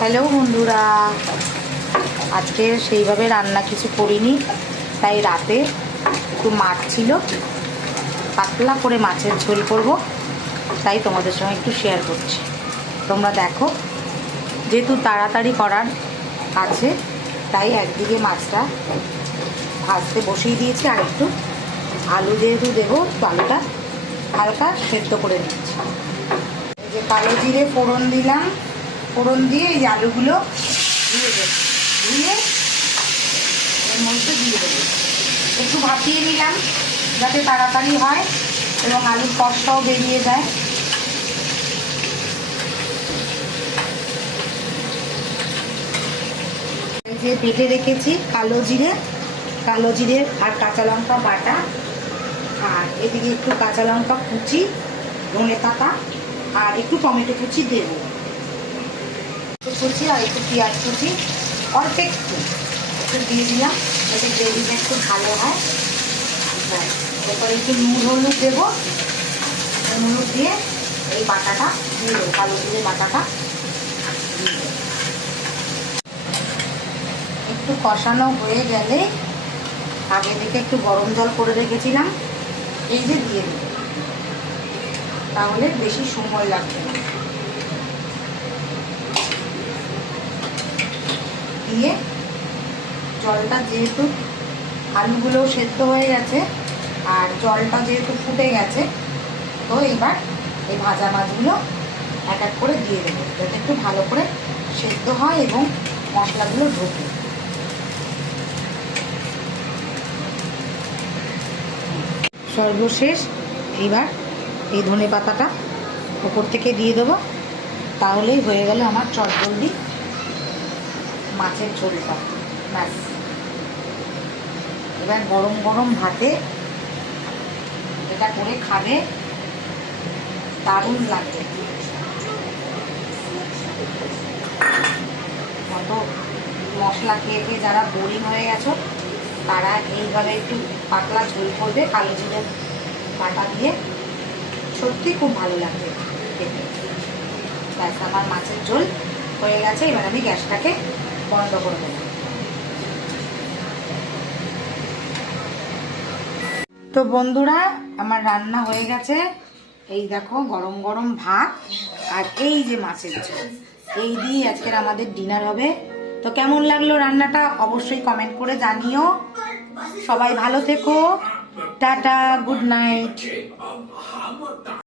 Hello বন্ধুরা, আজকে সেইভাবে রান্না কিছু করিনি, তাই রাতে একটু মাছ ছিল, পাতলা করে মাছের ঝোল করব, তাই তোমাদের সঙ্গে একটু শেয়ার করছি। তোমরা দেখো, যেহেতু তাড়াতাড়ি করার আছে তাই একদিকে মাছটা ভাজতে বসিয়ে দিয়েছি, আর একটু আলু যেহেতু দেবো তো আলুটা হালকা সেদ্ধ করে নিচ্ছি। এই যে কালো জিরে ফোড়ন দিলাম, ফোড়ন দিয়ে এই আলুগুলো দিয়ে দেবো, ধুয়ে এর মধ্যে দিয়ে দেবো। একটু ভাপিয়ে নিলাম যাতে তাড়াতাড়ি হয় এবং আলুর কষটাও বেরিয়ে যায়। এই যে বেটে রেখেছি কালো জিরে আর কাঁচা লঙ্কা বাটা, আর এদিকে একটু কাঁচা লঙ্কা কুচি, ধনে পাতা আর একটু টমেটো কুচি দেবো, কুচি আর একটু পেঁয়াজ কুচি অল্প একটু দিয়ে দিলাম যাতে গ্রেভিটা একটু ভালো হয়। এরপরে একটু নুন হলুদ দেবো, নুন হলুদ দিয়ে এই বাটাটা দিয়ে দেবো, কালো জিরে বাটাটা একটু কষানো হয়ে গেলে আগে থেকে একটু গরম জল করে রেখেছিলাম, এই যে দিয়ে দেবো, তাহলে বেশি সময় লাগবে না। দিয়ে জলটা যেহেতু আলুগুলোও সেদ্ধ হয়ে গেছে আর জলটা যেহেতু ফুটে গেছে, তো এবার এই ভাজা মাছগুলো এক এক করে দিয়ে দেবো যাতে একটু ভালো করে সেদ্ধ হয় এবং মশলাগুলো ঢোকে। সর্বশেষ এইবার এই ধনে পাতাটা উপর থেকে দিয়ে দেবো, তাহলেই হয়ে গেল আমার চটজলদি মাছের ঝোলটা। ব্যাস, এবার গরম গরম ভাতে এটা করে খাবে, দারুণ লাগবে। কত মশলা খেয়ে খেয়ে যারা বোরিং হয়ে গেছো তারা এইভাবে একটু পাতলা ঝোল করবে কালো জিরে বাটা দিয়ে, সত্যি খুব ভালো লাগবে খেতে। ব্যাস, আমার মাছের ঝোল হয়ে গেছে, এবার আমি গ্যাসটাকে বন্ধ করে দেবো। তো বন্ধুরা, আমার রান্না হয়ে গেছে, এই দেখো গরম গরম ভাত আর এই যে মাছের ঝোল, এই দিয়ে আজকের আমাদের ডিনার হবে। তো কেমন লাগলো রান্নাটা অবশ্যই কমেন্ট করে জানিও। সবাই ভালো থেকো, টাটা, গুড নাইট।